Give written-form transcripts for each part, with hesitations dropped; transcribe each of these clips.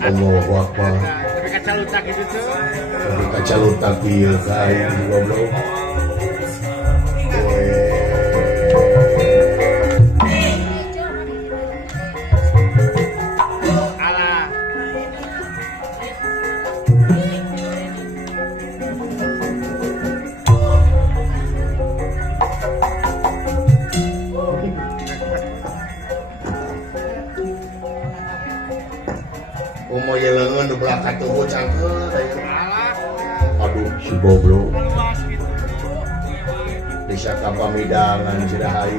Allahu Akbar. Tapi kacalutak itu tuh. Tapi kacalutak ieu kain goblok. Alah. Umoy leungeun di belah katuhu cangkeun aya. Alah. Aduh si goblok. Luas gitu. Bisa ka pamidangan Cidahay.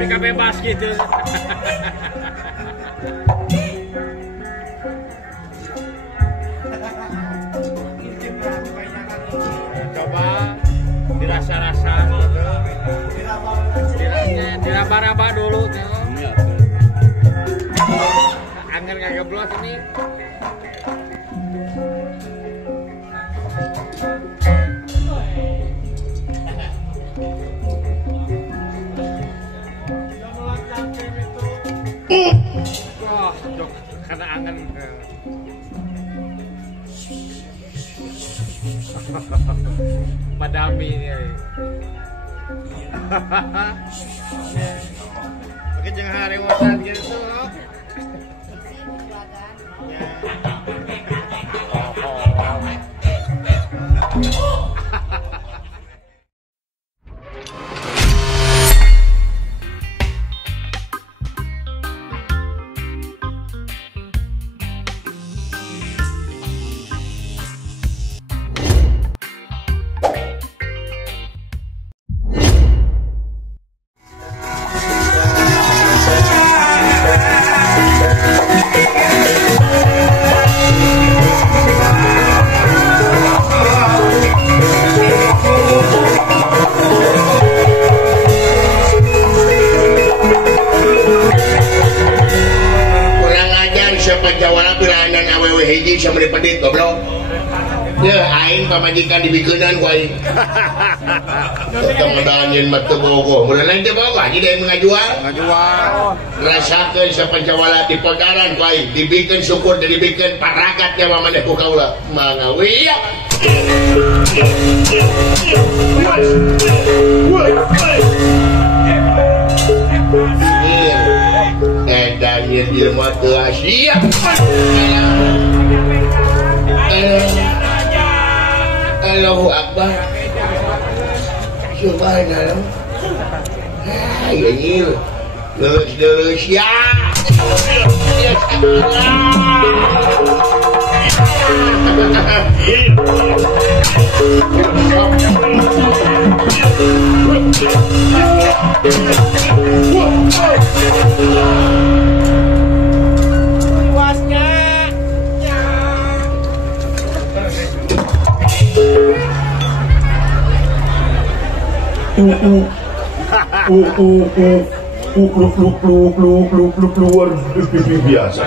Mereka bebas gitu. Coba dirasa-rasa gitu. Diraba-raba dulu tuh. Angin nggak geblos ini. Wah, jok karena angin. Madami ini. Oke, jangan hari wasan gitu tuh. Sama dipedit goblok. Ya aing pamajikan dibikeunan ku aing. Tetep ngedanyeun mah teu bogoh. Mun lain teu bogoh aja da ngajual. Rasakeun sapancawala di podaran ku aing. Dibikeun syukur dan dibikeun paragat nyawa maneh ku kaula. Mangga wiya. Edanyeun ieu mah teu asia. Allahu Akbar. Subhanallah. Ya nyil. Lulus ya. Luar biasa.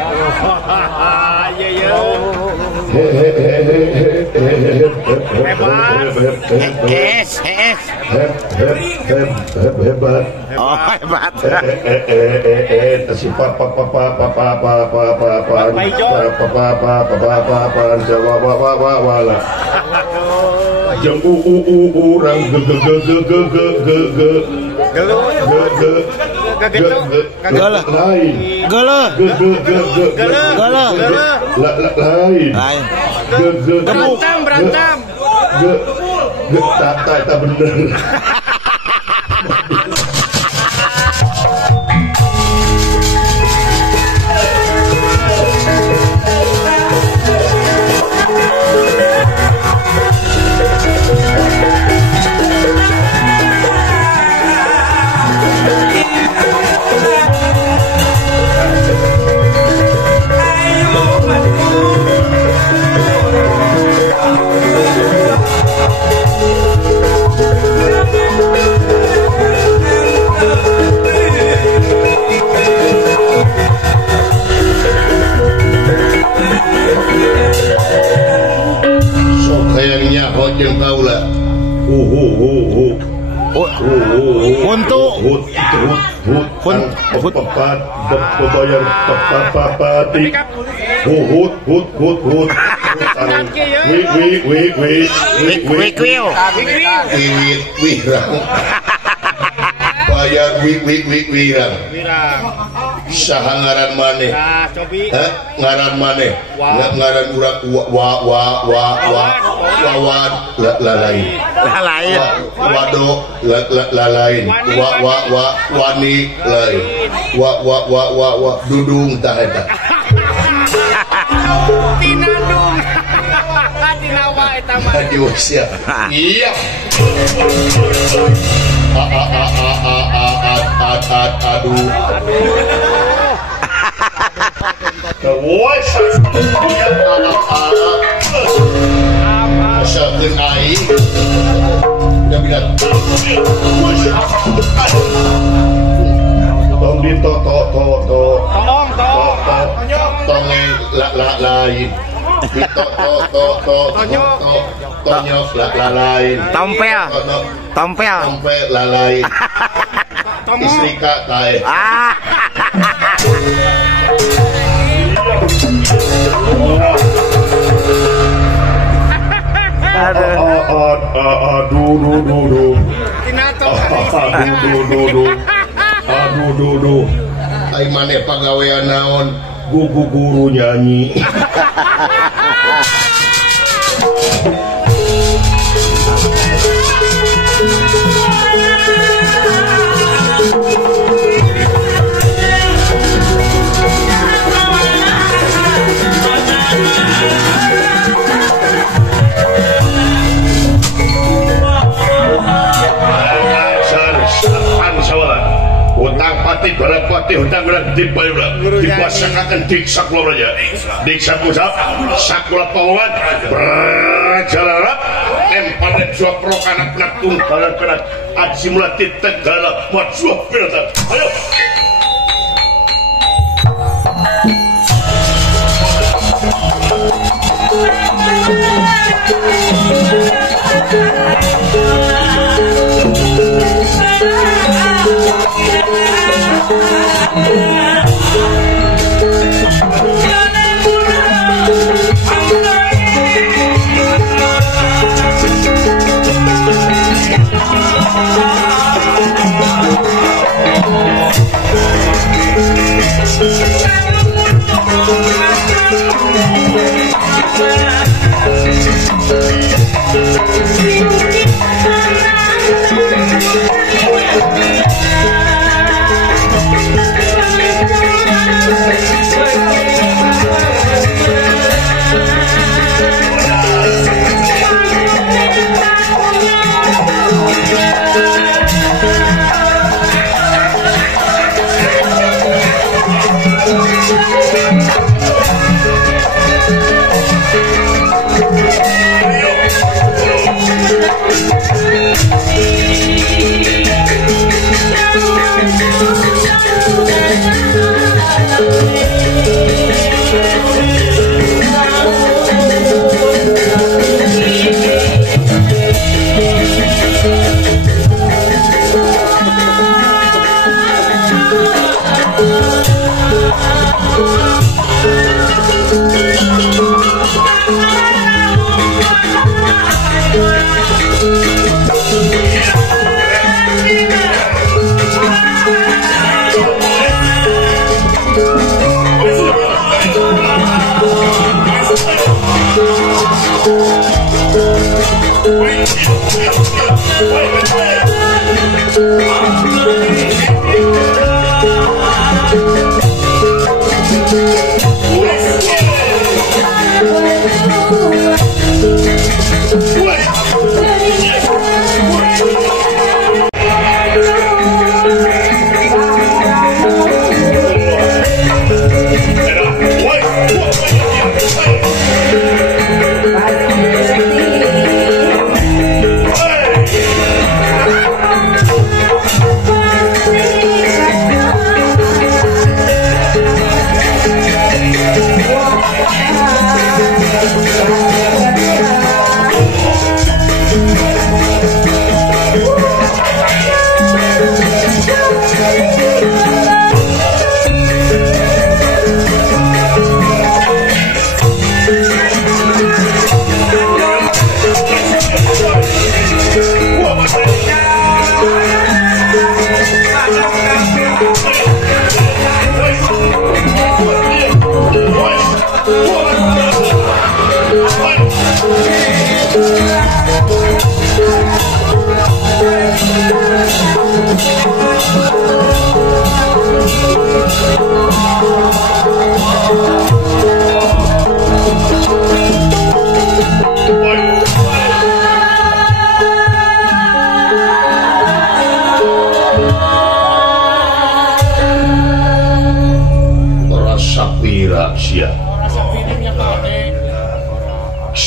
Hebat. Oh, hebat. Si papa jam orang Berantem. Tak bener. Sok kayaknya hojeng kaula. Untuk Tepat bayar tepat hut bayar wirang saha ngaran maneh ngaran maneh ngaran urang wawan lalain wado lalain wani lain dudung tah eta Tinadung. Tinawa eta mah. Aduh, iya. Aduh. Asalkan aing udah bilang tong di tongeng lain tonyok lain tompel lain istrika tae aduh ai maneh pagawean naon guru nyanyi Barapati hutang gerak dipayura dipasangkan diksa kula raja diksa pusat sakula pawan berjalan empalet suap rokanak naktung kalan kanan adsimulati tegala mat suap pilata ayo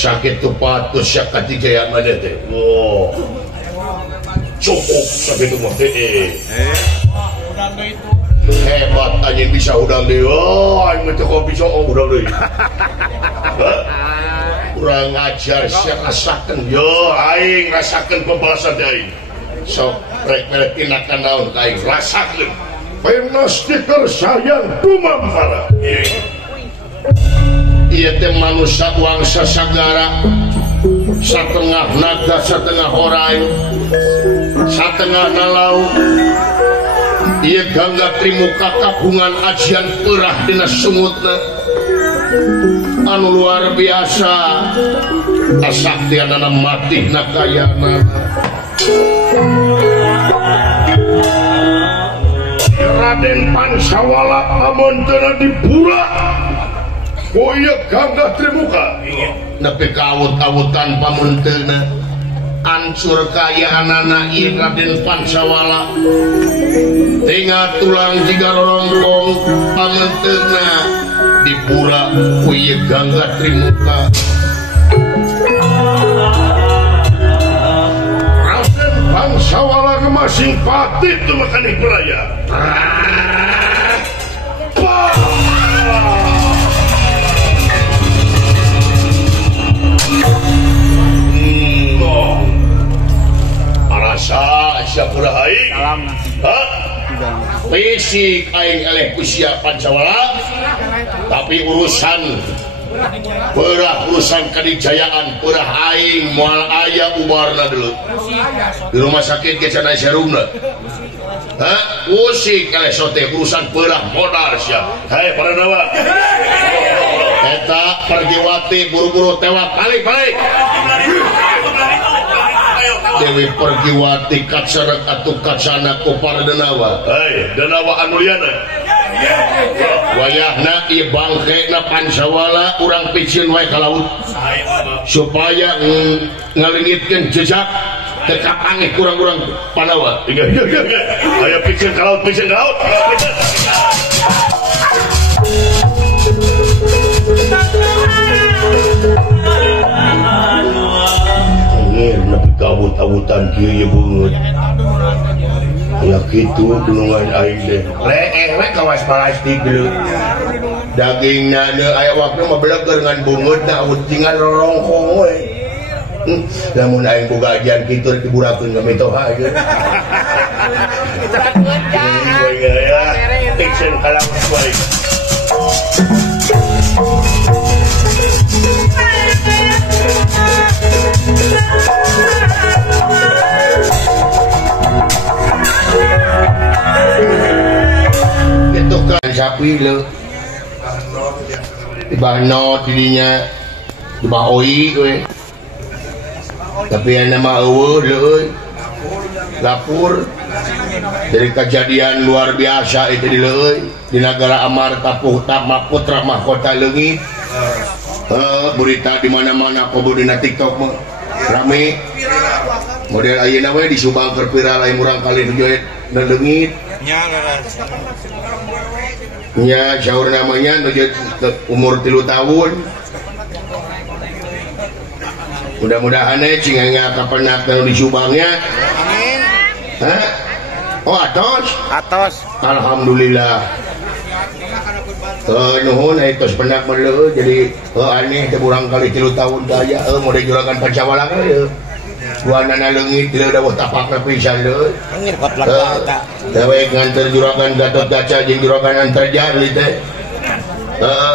Sakit tu patus syak ketiga yang mana teh. Wow. Cukup sakit tu mah teh. Hebat anjing bisa udang deui. Oh, anjing teh kok bisa udang deui. Kurang ajar syak rasakeun. Yo, aing rasakeun pembalasan teh aing. Sok rek tindakan naon ka aing rasakeun. Stiker sayang dumam para. Iya teh manusia wangsa sagara, satengah naga, satengah horai, satengah nalau. Iya gangga trimuka kagungan ajian perah dina sumutna anu luar biasa. Asaktianana mati nakayana. Raden Pancawala amun teu dipura oh iya gagah trimuka nepi ka awut-awutan pamunteuna ancur kayaanana ieu Raden Pancawala tinggal tulang jiga rorongkong pamunteuna dipura oh iya gagah trimuka. Raden Pancawala masing pati tu makan pelaya. Arasa siap udah aing. Fisik aing eleh kusia Pancawala, tapi urusan kadijayaan perah aing moal aya ubarna dulu di rumah sakit ke cenah serumna. Usik eleh sote urusan perah modal sia. Hei para nawa. Eta Pergiwati buru-buru tewak balik. Dewi Pergiwati kacerek atuh kacana ku Pardenawa. Hei, Denawa anu liana. Wayahna ieu bangkena Pancawala urang picieun wae ka laut supaya ngalingitkeun jejak teu kapangeh kurang-kurang Pandawa. Aya picieun ka laut, picieun ka laut. Nepi kabut-abutan kieu ye beungeut. Ya kitu gunungan aing teh. Leeh we kawas plastik dulu. Dagingna teh aya waktu mah belegeur ngan bungeut da utingan rorongkong we. Lamun aing boga ajian kitu diburakeun ka mitoha ge. Ya, fiction kalang wae. Itu kan sapi le di bawah not dirinya di bawah oi we. Tapi yang nama eueuh leuy lapur dari kejadian luar biasa itu di leuy di negara Amarta Putra Mahkota Leungit. Berita di mana-mana kobodina TikTok mah rame model ayeuna we di Subang keur viral aya murang kali joet dan leungit nya saur namanya umur 3 tahun. Mudah-mudahan cinganya kapenak di Subangnya. Amin. Oh atos. Alhamdulillah. nuhun itu sepenak melu jadi aneh kurang kali 3 tahun daya mau juragan Pancawalang ya buanana leungit teu dawuh tapakna pisan leuh angin kotlak eta dewe nganter juragan Gatot Kaca jeung juragan Antarja teh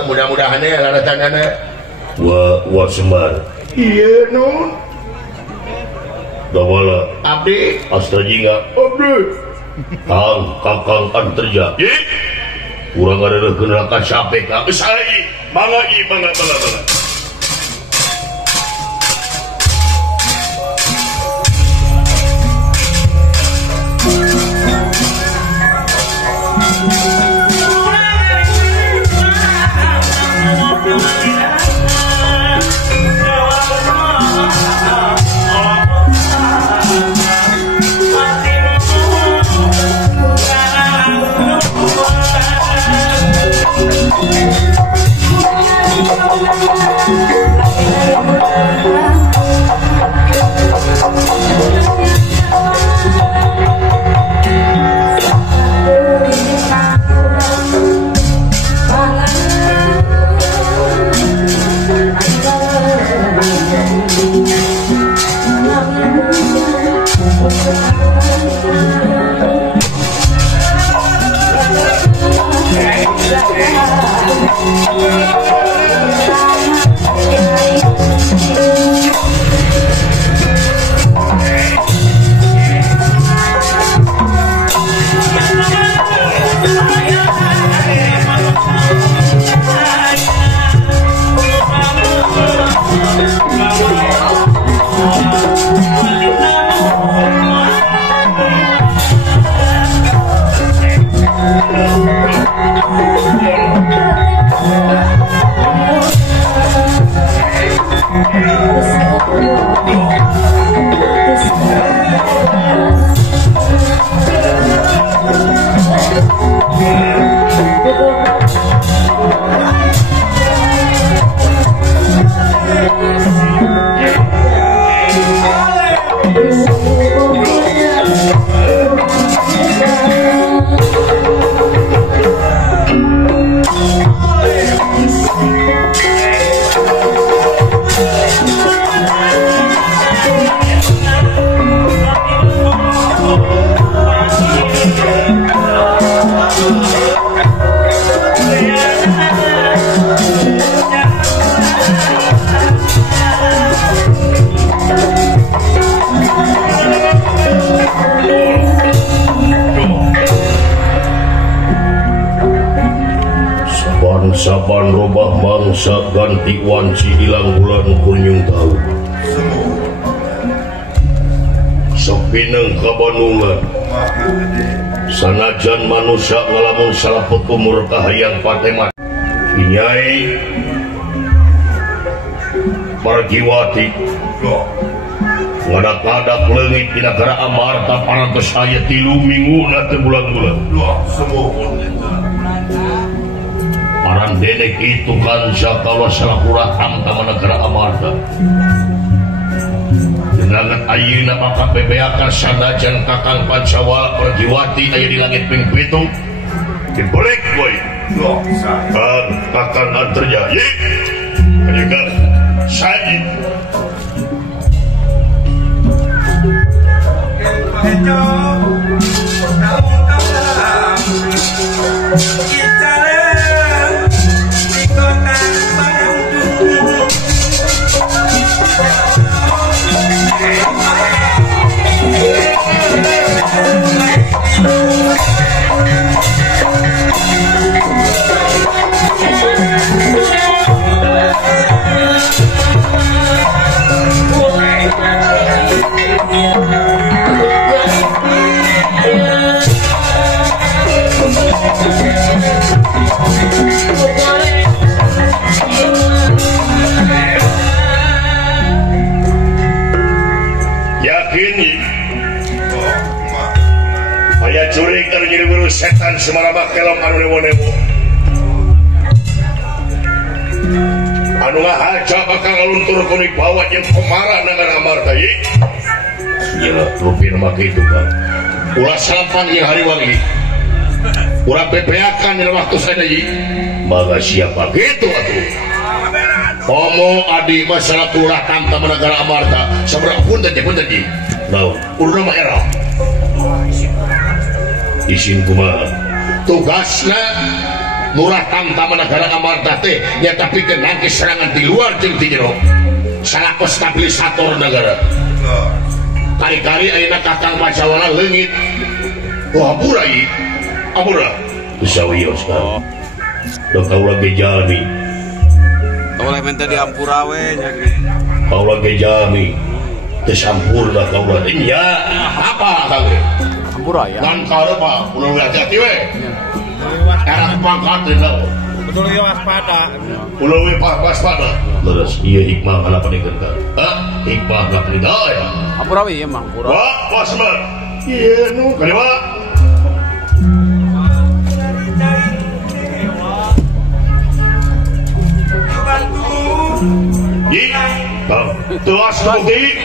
mudah-mudahan ya laratanana wa Semar iya nun dawala abdi Astajinga abdi Kakang Antarja kurang ada gerakan sampai ke besari bangga. Saban robah mangsa ganti wanci ilang bulan kunjung tahu sepineng kabanungan sanajan manusia ngalamun salaput umur kahayang patemat Nyai Margiwati ngadak-ngadak leungit di negara Amarta parantos aya 3 minggu teh bulan-bulan paran denek itu kan kalau salahkuraham sama negara Amarta jenangan ayeuna maka bebeakan sanajan Kakang Pancawala Margiwati aya di langit ping 7 dibalik boy kan Kakang Antarja juga saya curik anu jadi buru setan semarabak kelong anu newo-newo anu ngahaca bakal ngaluntur ku dibawa jeung komara nagara Amarta ye ieu rupi mah kitu kan ulah salapan ieu hari wangi kurang pepeakan dalam waktu saya ji maka siapa gitu atuh Omo adi masalah kurang tamta menegara amarta seberapa pun tadi mau urut nama era isin kumaha tugasna murah tamta menegara amarta teh nya tapi kenang serangan di luar jeung di jero salaku stabilisator negara kari-kari ayeuna kakang Pancawala leungit wah burai amura sawios kan do kaula ge jalmi kaula minta di ampura we nya kaula ge jalmi teu sampurna kaula nya apa kage ampura ya lan karepa ulah hati-hati we era pangkat teh betul ya waspada ulah we waspada leres ieu hikmah kana paningkeun ka hikmah ka peningkeun ya ampura we emang ampura wah wasma ieu nu kadewa Yi, tuas bukti.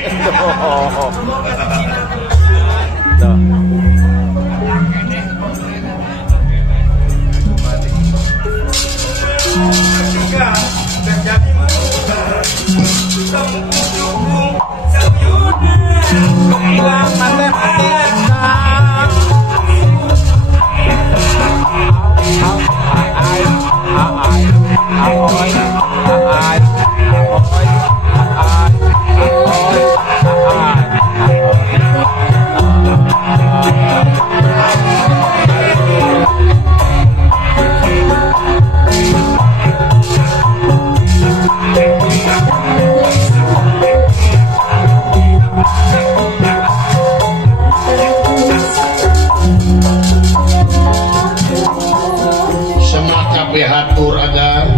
Hatur agar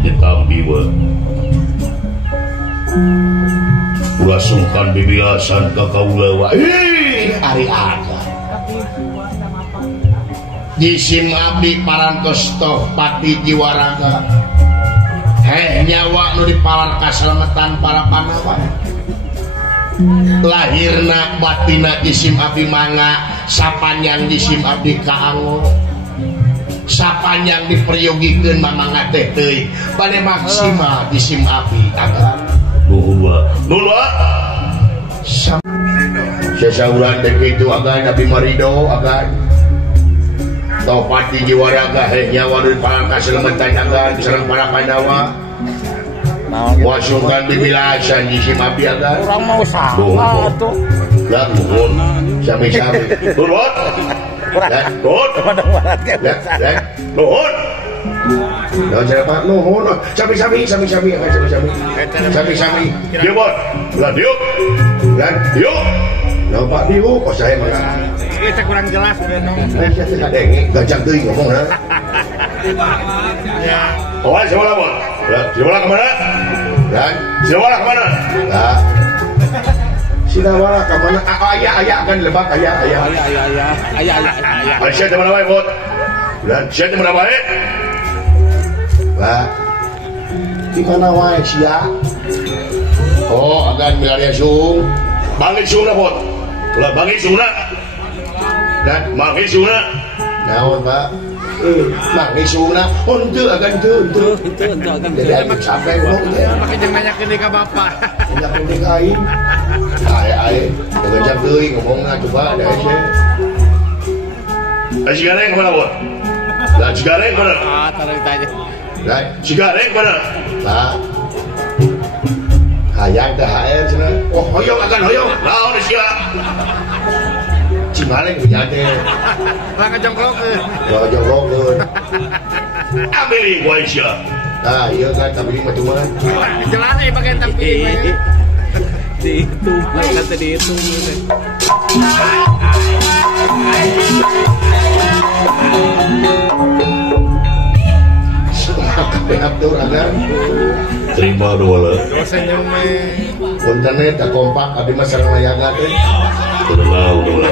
ditambiwa ulah sungkan bibiasan ka kaula ari aga jisim abdi parantos toh pati jiwaraga nyawa nu dipalar kaslametan para panawa lahirna batina jisim abdi mangga sapanjang jisim abdi kaango sapanjang diperyogikan mamang teh teuing bade maksimal jisim abdi agar nuhun sesauran dek itu agar Nabi Marido agar topati jiwaraga nyawa dari palang kaselamatan agar sareng para Pandawa wasungkan bibilasan jisim abdi agar orang mau sama tuh lah nuhun sami-sami nuhun nuhun Jangan siapa nuhun sami-sami dia bot lan diuk nah Pak Diuk kok saya malah kita kurang jelas udah saya tidak dengi gajah teuing ngomong ya awal sebelah bot sebelah kemana dan sebelah kemana nah Sinawala ke mana? Ayah kan lebak ayah. Siapa di mana baik bot? Dan siapa di mana baik? Lah, di mana baik siapa? Oh, agan milarian sung, bangin sung na bot. Lah bangin sung na. Dan bangin sung na. Naon Pak? Bangin sung na. Untuk agan itu agan. Jadi aku capek kok. Pakai jangan nanyakin ke bapak. Nanyakin ke aing. Ay, ngajak teuing ngomongna coba ada aja. Cigareng kemana bot? Lah cigareng kemana? Taruh ditanya. Lah cigareng kemana? Lah hayang THR cenah. Oh hoyong akan hoyong. Naon sia? Cigareng punya teh. Lah ngejongkrokeun. Ngejongkrokeun. Ambil gua sia. Nah, iya kan tapi mah cuma. Jelas ya bagian tapi. Itu kata dihitung terima dulu internet tak kompak abdi mah sareng layangan teh tenang dulu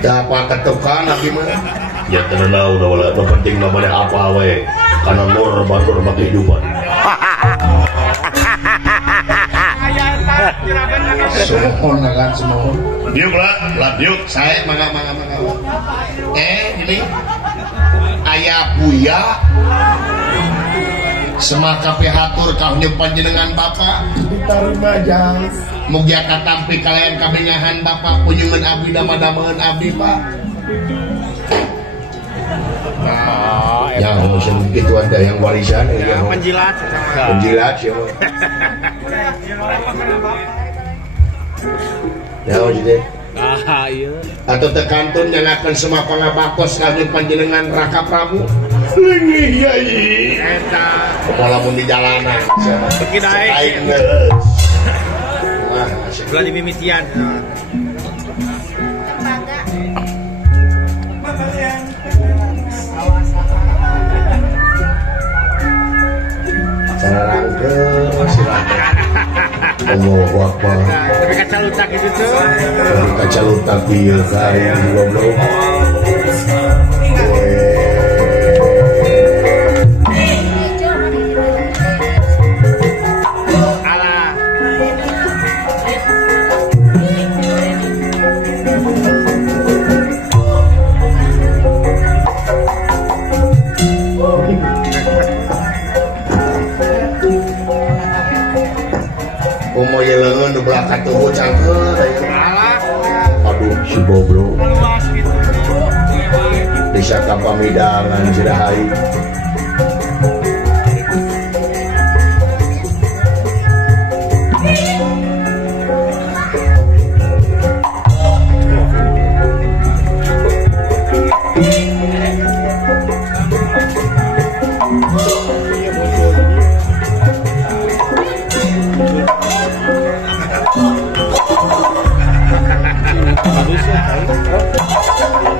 dapat ketukan abdi mah ya tenang dulu penting namanya apa we karena nur bantur kehidupan Semohon akan semohon. Diuk lah, diuk. Saya mangga. Ini ayah buya semaka pihatur kaunya panjenengan bapak ditarima jang mugia katampi kalian kabingahan bapak kunjungan abdi dama-damahan abdi pak. Yang begitu ada yang warisan ya, penjilat ya. Ya maksudnya iya. atau tekantun yang akan semua pangabakos kami panjenengan Raka Prabu lingih yai kepala pun di jalanan pergi naik sebelah di mimitian sarang ke silakan Allahu Akbar. Tapi kaca lutak itu tuh. Kaca lutak iya kayak goblok. Alah. Umoy leungeun di belah katuhu cangkeun Alah. aduh si bobrok Luas gitu. bisa kapamidangan Cidahay.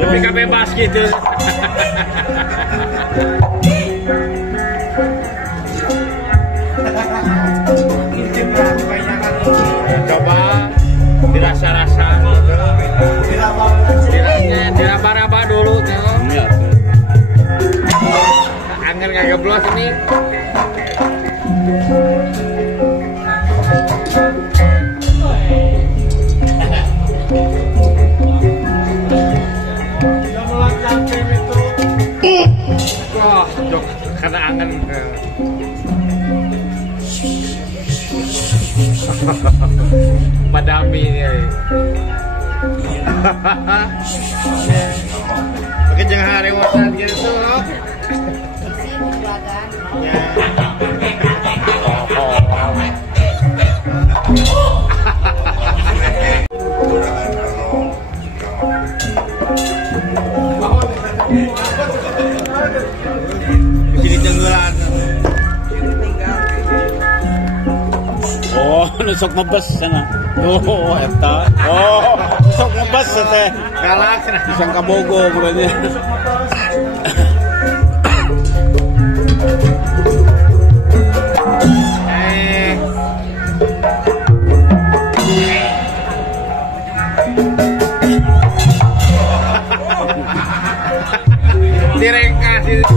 Tapi gak bebas gitu. Coba dirasa-rasa gitu. Diraba-raba dulu tuh. Angin gak geblos ini. Wah, jok karena angin. Madami ya. Oke, jangan hari wasan gitu loh. Jadi jenggolan. Oh, nusok ngebes sana. Oh, eta. Oh, nusok ngebes teh. Galak cenah. Disangka bogo berarti. Direngkas itu.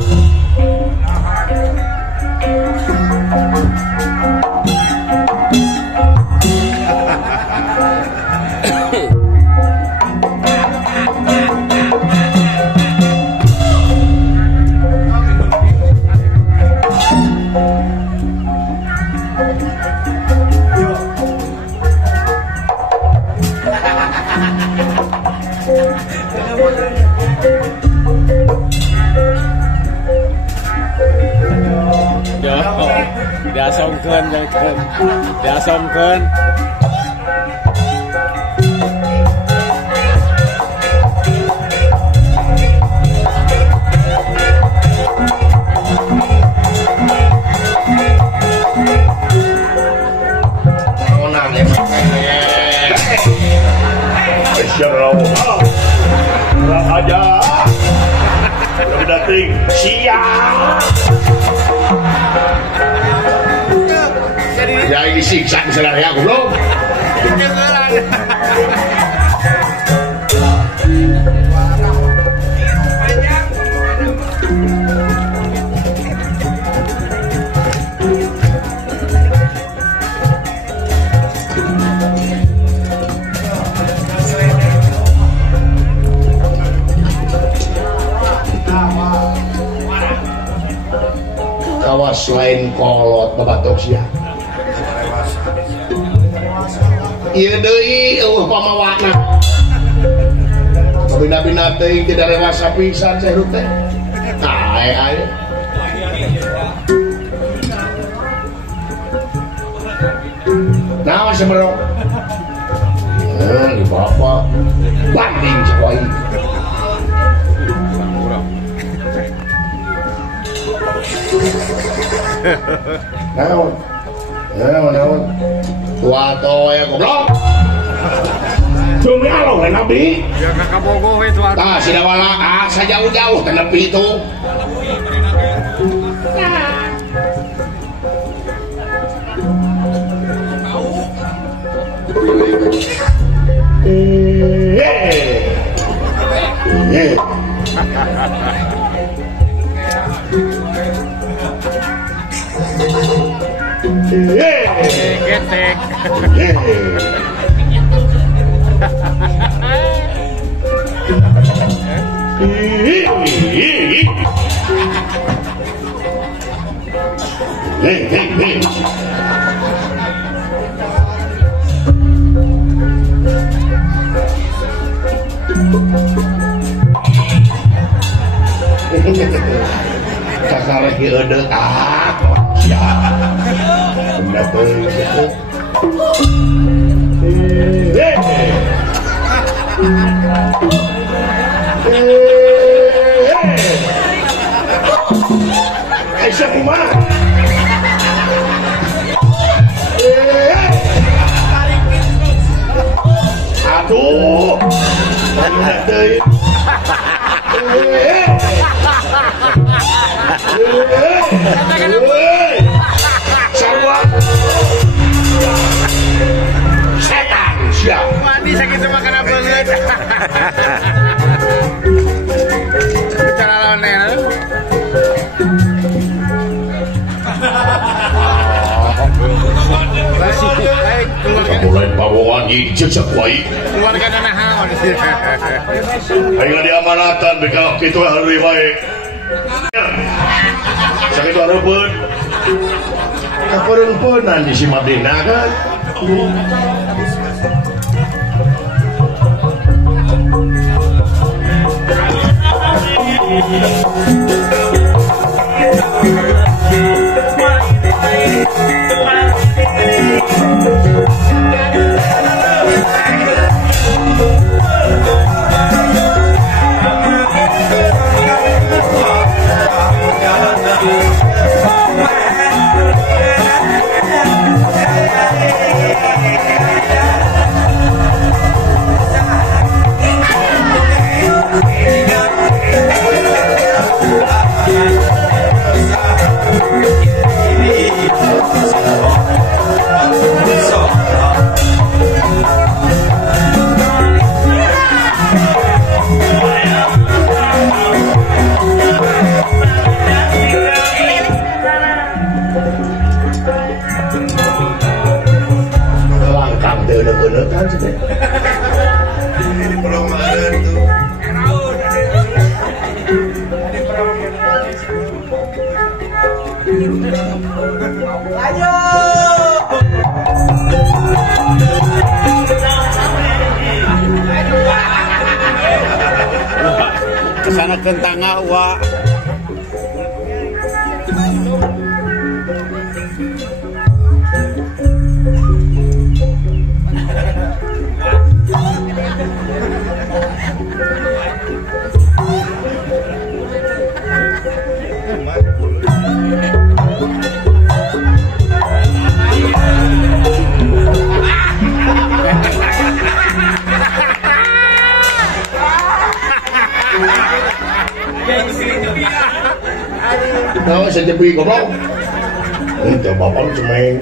Diasomkeun. Kurang aja. Tapi dating siap. Ya ini siksa misalnya ya goblok. tawas lain kolot babatok sia ieu deui pamawana bina-bina teh tidak dewasa pisan saya teh ae naon seberang di bapak banding sekali naon tua ya goblok cumi alo kan nabi Ya kakak bogoh itu tah sidawala sajauh-jauh kan nepi itu Getek. kakak lagi ada ya benar tuh Aisyah kumah aduh setan siap Mandi sakit sama kena banget. Bicara lawan mulai pawongan ini jejak baik keluarga nanahaon. ayo diamanatan kalau itu hari baik sakit harapun keperempuanan di si Madinah kan kesana kentangah wa Tahu saya jepi goblok. Itu bapak cemeng.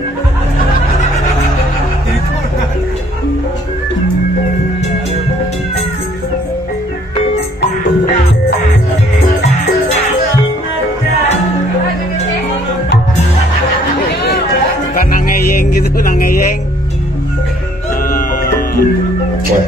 bukan nangeyeng gitu nangeyeng. Wah.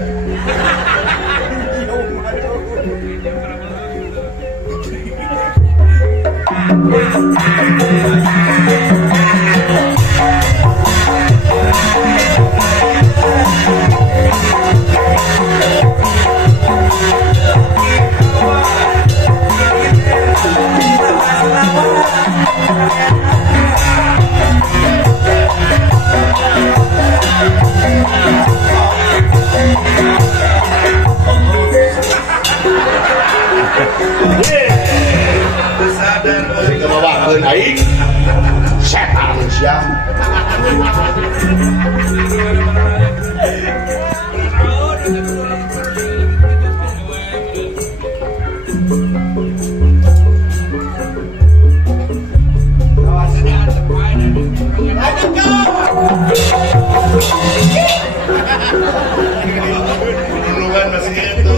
Aing setan siang Duluan masih itu.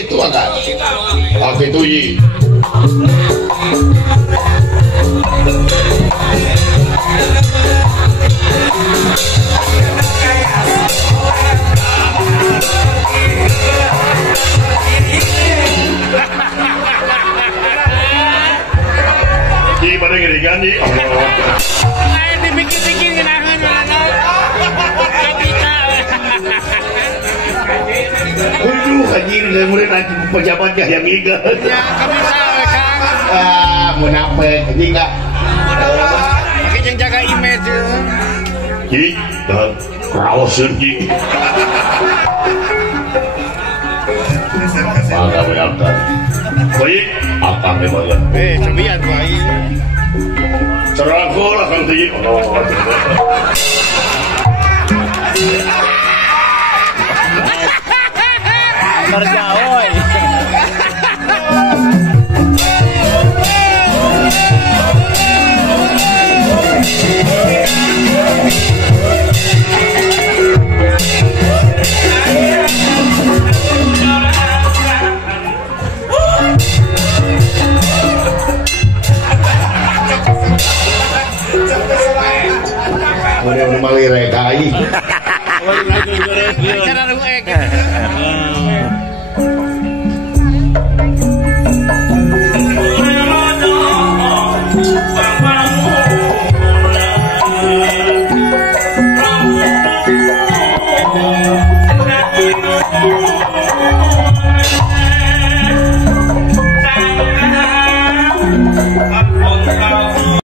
itu agak itu yi pada ngeri-ngeri Ayo dipikir-pikir kenangan anjing mulai nanti pejabat yang iga Ya kami salah Kang munafik jadi enggak Pakai yang jaga image Ji dan kerawasan Ji maka benar baik akan memang ya cobian baik serangku lah Kang Ji Berjauh. udah malire kai cara ruek Kau